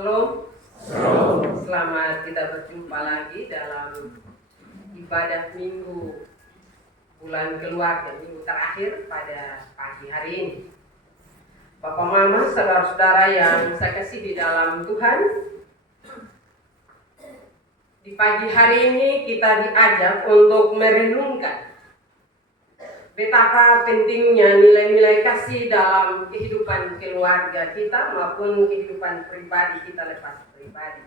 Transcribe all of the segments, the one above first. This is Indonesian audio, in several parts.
Shalom. Shalom. Selamat kita berjumpa lagi dalam ibadah minggu bulan keluarga, minggu terakhir pada pagi hari ini. Bapak Mama, saudara-saudara yang saya kasih di dalam Tuhan, di pagi hari ini kita diajak untuk merenungkan betapa pentingnya nilai-nilai kasih dalam kehidupan keluarga kita maupun kehidupan pribadi kita lepas pribadi.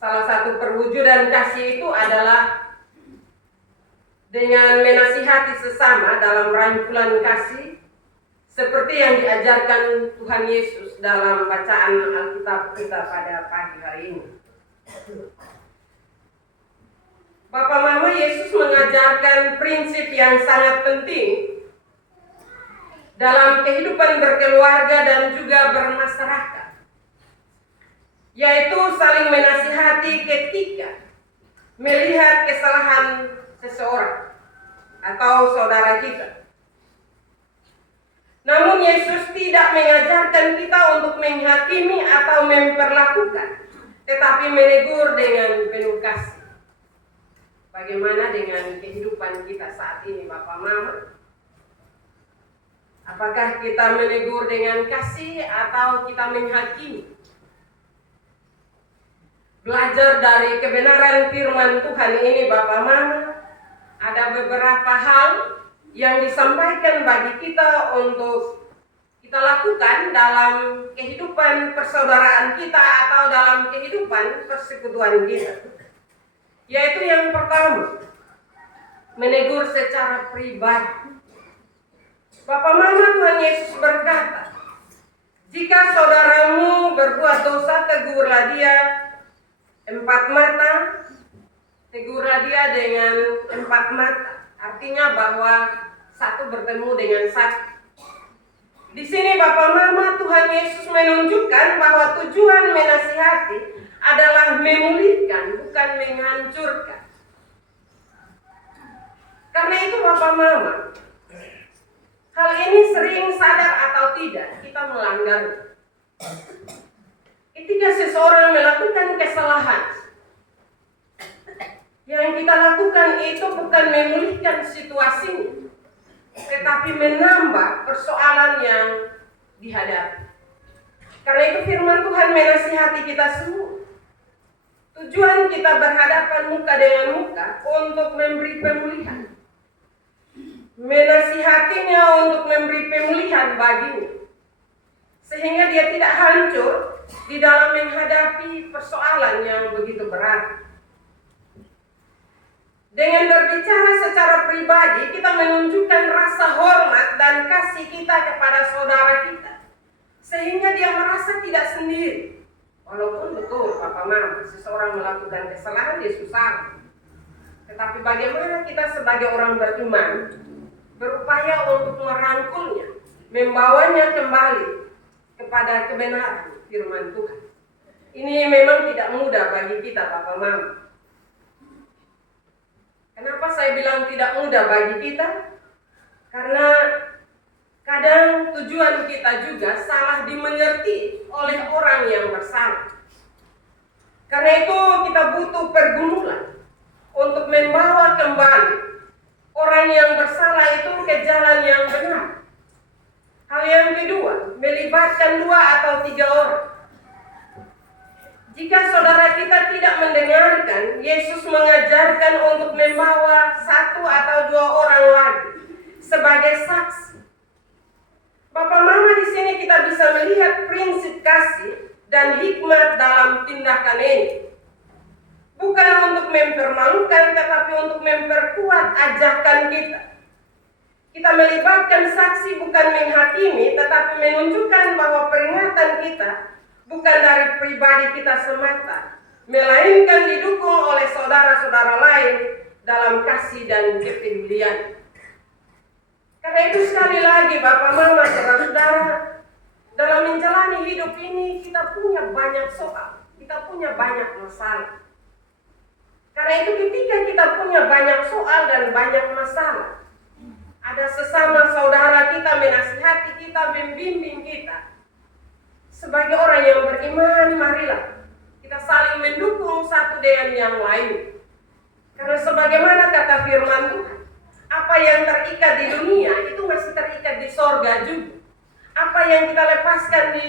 Salah satu perwujudan kasih itu adalah dengan menasihati sesama dalam rangkulan kasih seperti yang diajarkan Tuhan Yesus dalam bacaan Alkitab kita pada pagi hari ini. Bapak Mama, Yesus mengajarkan prinsip yang sangat penting dalam kehidupan berkeluarga dan juga bermasyarakat, yaitu saling menasihati ketika melihat kesalahan seseorang atau saudara kita. Namun Yesus tidak mengajarkan kita untuk menghakimi atau memperlakukan, tetapi menegur dengan penuh kasih. Bagaimana dengan kehidupan kita saat ini, Bapak Mama? Apakah kita menegur dengan kasih atau kita menghakimi? Belajar dari kebenaran firman Tuhan ini, Bapak Mama, ada beberapa hal yang disampaikan bagi kita untuk kita lakukan dalam kehidupan persaudaraan kita atau dalam kehidupan persekutuan kita. Yaitu yang pertama, menegur secara pribadi. Bapak Mama, Tuhan Yesus berkata, jika saudaramu berbuat dosa, tegurlah dia empat mata, tegurlah dia dengan empat mata. Artinya bahwa satu bertemu dengan satu. Di sini Bapak Mama, Tuhan Yesus menunjukkan bahwa tujuan menasihati adalah memulihkan, bukan menghancurkan. Karena itu Bapak Mama, hal ini sering sadar atau tidak kita melanggar. Ketika seseorang melakukan kesalahan, yang kita lakukan itu bukan memulihkan situasinya, tetapi menambah persoalan yang dihadapi. Karena itu firman Tuhan menasihati kita semua. Tujuan kita berhadapan muka dengan muka untuk memberi pemulihan. Menasihatinya untuk memberi pemulihan baginya. Sehingga dia tidak hancur di dalam menghadapi persoalan yang begitu berat. Dengan berbicara secara pribadi, kita menunjukkan rasa hormat dan kasih kita kepada saudara kita. Sehingga dia merasa tidak sendiri. Walaupun betul, Papa Mama, seseorang melakukan kesalahan, dia susah. Tetapi bagaimana kita sebagai orang beriman berupaya untuk merangkulnya, membawanya kembali kepada kebenaran firman Tuhan. Ini memang tidak mudah bagi kita, Papa Mama. Kenapa saya bilang tidak mudah bagi kita? Karena kadang tujuan kita juga salah dimengerti oleh orang yang bersalah. Karena itu kita butuh pergumulan untuk membawa kembali orang yang bersalah itu ke jalan yang benar. Hal yang kedua, melibatkan 2 atau 3 orang. Jika saudara kita tidak mendengarkan, Yesus mengajarkan untuk membawa 1 atau 2 orang lagi sebagai saksi. Bapak Mama, di sini kita bisa melihat prinsip kasih dan hikmat dalam tindakan ini. Bukan untuk mempermalukan, tetapi untuk memperkuat ajakan kita. Kita melibatkan saksi bukan menghakimi, tetapi menunjukkan bahwa peringatan kita bukan dari pribadi kita semata, melainkan didukung oleh saudara-saudara lain dalam kasih dan kepedulian. Karena itu sekali lagi Bapak Mama, saudara-saudara, dalam menjalani hidup ini kita punya banyak soal, kita punya banyak masalah. Karena itu ketika kita punya banyak soal dan banyak masalah, ada sesama saudara kita menasihati kita, membimbing kita. Sebagai orang yang beriman, marilah kita saling mendukung satu dengan yang lain. Karena sebagaimana kata firman Tuhan, apa yang terikat di dunia itu masih terikat di sorga juga. Apa yang kita lepaskan di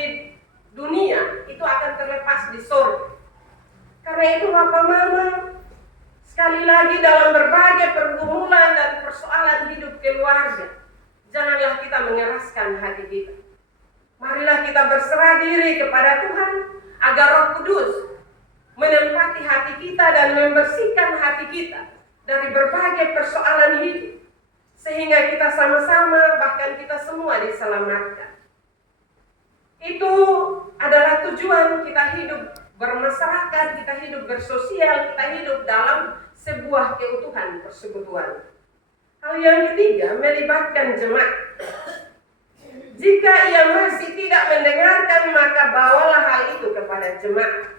dunia itu akan terlepas di sorga. Karena itu Bapak Mama, sekali lagi dalam berbagai pergumulan dan persoalan hidup keluarga, janganlah kita mengeraskan hati kita. Marilah kita berserah diri kepada Tuhan agar Roh Kudus menempati hati kita dan membersihkan hati kita dari berbagai persoalan hidup, sehingga kita sama-sama, bahkan kita semua diselamatkan. Itu adalah tujuan kita hidup bermasyarakat, kita hidup bersosial, kita hidup dalam sebuah keutuhan persekutuan. Hal yang ketiga, melibatkan jemaat. Jika ia masih tidak mendengarkan, maka bawalah hal itu kepada jemaat.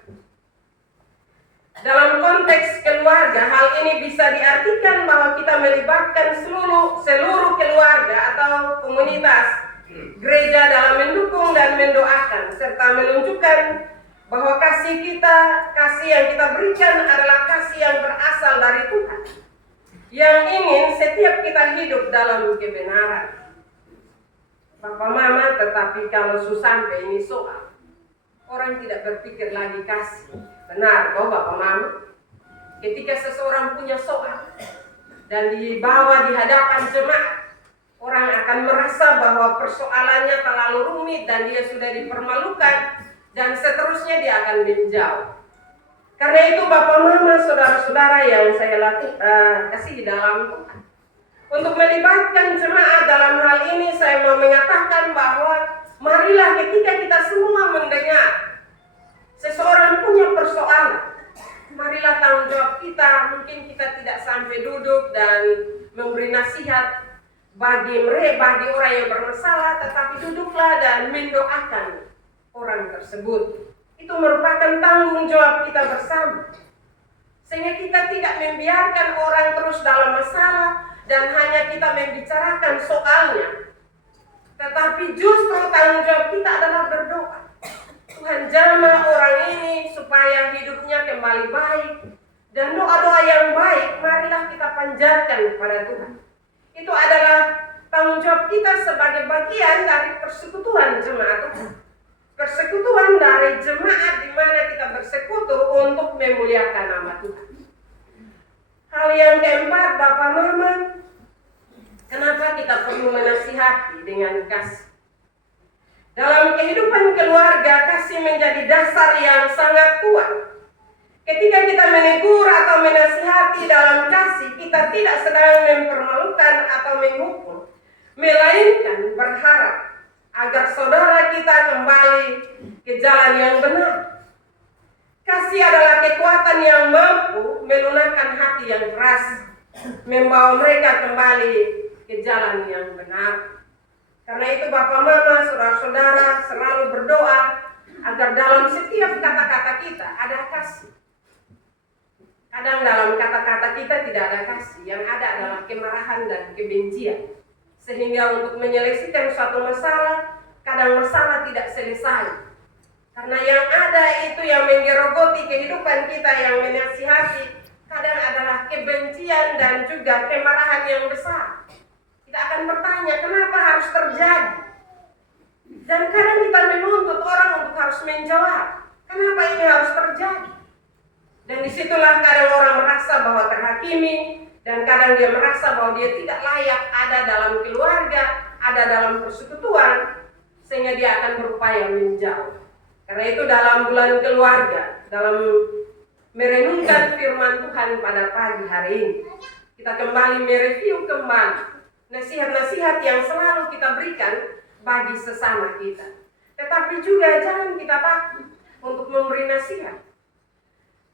Dalam konteks keluarga, hal ini bisa diartikan bahwa kita melibatkan seluruh keluarga atau komunitas gereja dalam mendukung dan mendoakan, serta menunjukkan bahwa kasih yang kita berikan adalah kasih yang berasal dari Tuhan, yang ingin setiap kita hidup dalam kebenaran. Bapak Mama, tetapi kalau sampai ini soal, orang tidak berpikir lagi kasih. Benar, toh Bapak Mama? Ketika seseorang punya soal dan dibawa di hadapan jemaat, orang akan merasa bahwa persoalannya terlalu rumit dan dia sudah dipermalukan, dan seterusnya dia akan menjauh. Karena itu Bapak Mama, saudara-saudara yang saya kasih dalam Tuhan, untuk melibatkan jemaat dalam hal ini, saya mau mengatakan bahwa marilah ketika kita semua mendengar seseorang punya persoalan, marilah tanggung jawab kita. Mungkin kita tidak sampai duduk dan memberi nasihat bagi orang yang bermasalah, tetapi duduklah dan mendoakan orang tersebut. Itu merupakan tanggung jawab kita bersama, sehingga kita tidak membiarkan orang terus dalam masalah dan hanya kita membicarakan soalnya, tetapi justru tanggung jawab kita adalah berdoa. Tuhan, jamah orang ini supaya hidupnya kembali baik, dan doa-doa yang baik marilah kita panjatkan kepada Tuhan. Itu adalah tanggung jawab kita sebagai bagian dari persekutuan jemaat Tuhan. Persekutuan dari jemaat di mana kita bersekutu untuk memuliakan nama Tuhan. Hal yang keempat, Bapak Mama, kenapa kita perlu menasihati dengan kasih? Dalam kehidupan keluarga, kasih menjadi dasar yang sangat kuat. Ketika kita menegur atau menasihati dalam kasih, kita tidak sedang mempermalukan atau menghukum, melainkan berharap agar saudara kita kembali ke jalan yang benar. Kasih adalah kekuatan yang mampu melunakkan hati yang keras, membawa mereka kembali ke jalan yang benar. Karena itu Bapak Mama, saudara-saudara selalu berdoa agar dalam setiap kata-kata kita ada kasih. Kadang dalam kata-kata kita tidak ada kasih, yang ada adalah kemarahan dan kebencian. Sehingga untuk menyelesaikan suatu masalah, kadang masalah tidak selesai. Karena yang ada itu yang menggerogoti kehidupan kita, yang menasihati, kadang adalah kebencian dan juga kemarahan yang besar. Kita akan bertanya, kenapa harus terjadi? Dan kadang kita menuntut orang untuk harus menjawab, kenapa ini harus terjadi? Dan disitulah kadang orang merasa bahwa terhakimi, dan kadang dia merasa bahwa dia tidak layak ada dalam keluarga, ada dalam persekutuan, sehingga dia akan berupaya menjauh. Karena itu dalam bulan keluarga, dalam merenungkan firman Tuhan pada pagi hari ini, kita kembali mereview kembali nasihat-nasihat yang selalu kita berikan bagi sesama kita. Tetapi juga jangan kita takut untuk memberi nasihat.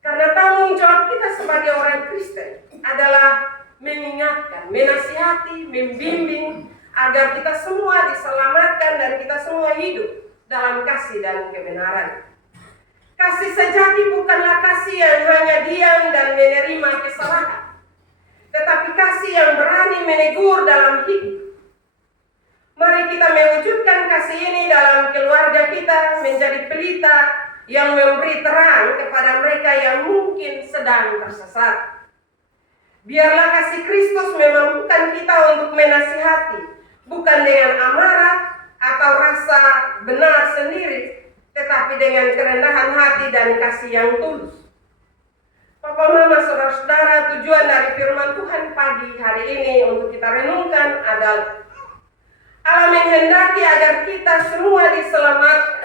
Karena tanggung jawab kita sebagai orang Kristen adalah mengingatkan, menasihati, membimbing agar kita semua diselamatkan dan kita semua hidup dalam kasih dan kebenaran. Kasih sejati bukanlah kasih yang hanya diam dan menerima kesalahan, tetapi kasih yang berani menegur dalam hidup. Mari kita mewujudkan kasih ini dalam keluarga kita, menjadi pelita yang memberi terang kepada mereka yang mungkin sedang tersesat. Biarlah kasih Kristus memampukan kita untuk menasihati, bukan dengan amarah atau rasa benar sendiri, tetapi dengan kerendahan hati dan kasih yang tulus. Papa, Mama, saudara-saudara, tujuan dari firman Tuhan pagi hari ini untuk kita renungkan adalah Allah menghendaki agar kita semua diselamatkan.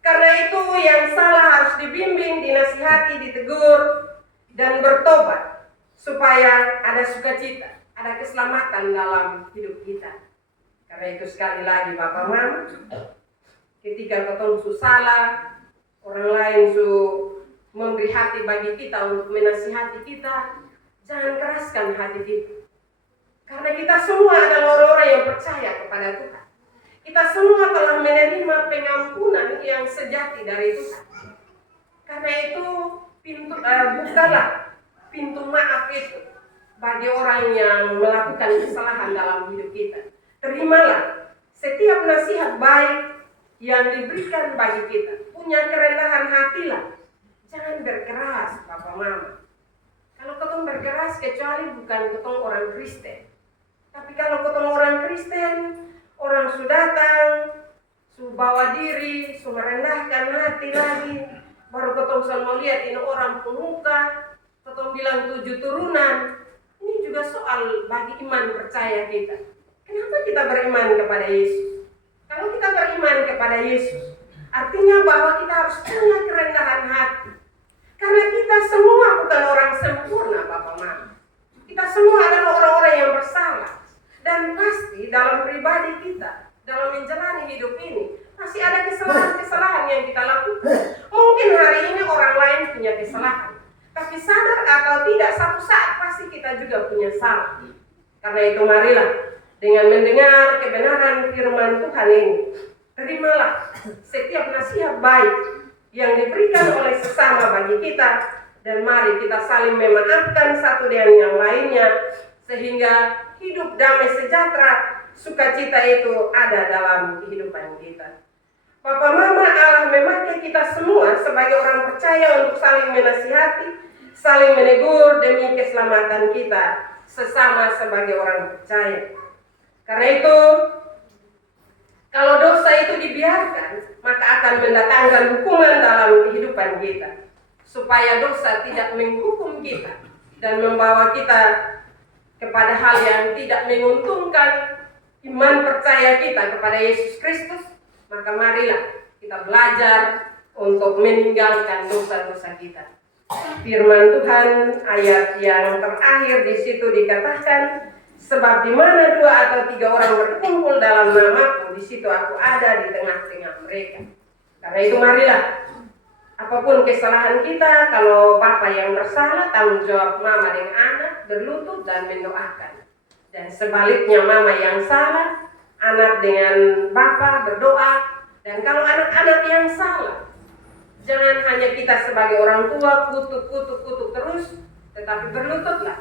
Karena itu yang salah harus dibimbing, dinasihati, ditegur, dan bertobat, supaya ada sukacita, ada keselamatan dalam hidup kita. Karena itu sekali lagi Bapak Mama, ketika ketemu su salah, orang lain su memberi hati bagi kita untuk menasihati kita, jangan keraskan hati kita. Karena kita semua adalah orang-orang yang percaya kepada Tuhan. Kita semua telah menerima pengampunan yang sejati dari Tuhan. Karena itu bukalah pintu maaf itu bagi orang yang melakukan kesalahan dalam hidup kita. Terimalah setiap nasihat baik yang diberikan bagi kita. Punya kerendahan hatilah. Jangan berkeras, Papa Mama. Kalau ketemu berkeras, kecuali bukan ketemu orang Kristen. Tapi kalau ketemu orang Kristen, orang su datang, su bawa diri, su merendahkan hati lagi, baru ketemu sama lihat ini orang pemuka, ketemu bilang 7 turunan. Ini juga soal bagi iman percaya kita. Kenapa kita beriman kepada Yesus? Kalau kita beriman kepada Yesus, artinya bahwa kita harus punya kerendahan hati. Karena kita semua bukan orang sempurna, Bapak Mama. Kita semua adalah orang-orang yang bersalah. Dan pasti dalam pribadi kita, dalam menjalani hidup ini, masih ada kesalahan-kesalahan yang kita lakukan. Mungkin hari ini orang lain punya kesalahan. Tapi sadar atau tidak, satu saat pasti kita juga punya salah. Karena itu marilah, dengan mendengar kebenaran firman Tuhan ini, terimalah setiap nasihat baik yang diberikan oleh sesama bagi kita, dan mari kita saling memaafkan satu dengan yang lainnya, sehingga hidup damai sejahtera, sukacita itu ada dalam kehidupan kita. Papa Mama, Allah memakai kita semua sebagai orang percaya untuk saling menasihati, saling menegur demi keselamatan kita sesama sebagai orang percaya. Karena itu, kalau dosa itu dibiarkan, maka akan mendatangkan hukuman dalam kehidupan kita, supaya dosa tidak menghukum kita dan membawa kita kepada hal yang tidak menguntungkan iman percaya kita kepada Yesus Kristus. Maka marilah kita belajar untuk meninggalkan dosa-dosa kita. Firman Tuhan ayat yang terakhir di situ dikatakan, sebab di mana 2 atau 3 orang berkumpul dalam namaku, di situ aku ada di tengah-tengah mereka. Karena itu marilah, apapun kesalahan kita, kalau Bapak yang bersalah, tanggung jawab Mama dengan anak berlutut dan mendoakan. Dan sebaliknya Mama yang salah, anak dengan Bapak berdoa. Dan kalau anak-anak yang salah, jangan hanya kita sebagai orang tua kutuk terus, tetapi berlututlah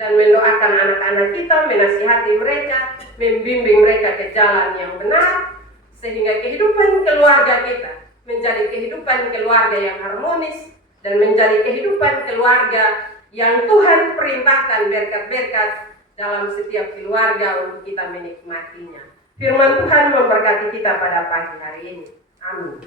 dan mendoakan anak-anak kita, menasihati mereka, membimbing mereka ke jalan yang benar, sehingga kehidupan keluarga kita menjadi kehidupan keluarga yang harmonis dan menjadi kehidupan keluarga yang Tuhan perintahkan berkat-berkat dalam setiap keluarga untuk kita menikmatinya. Firman Tuhan memberkati kita pada pagi hari ini. Amin.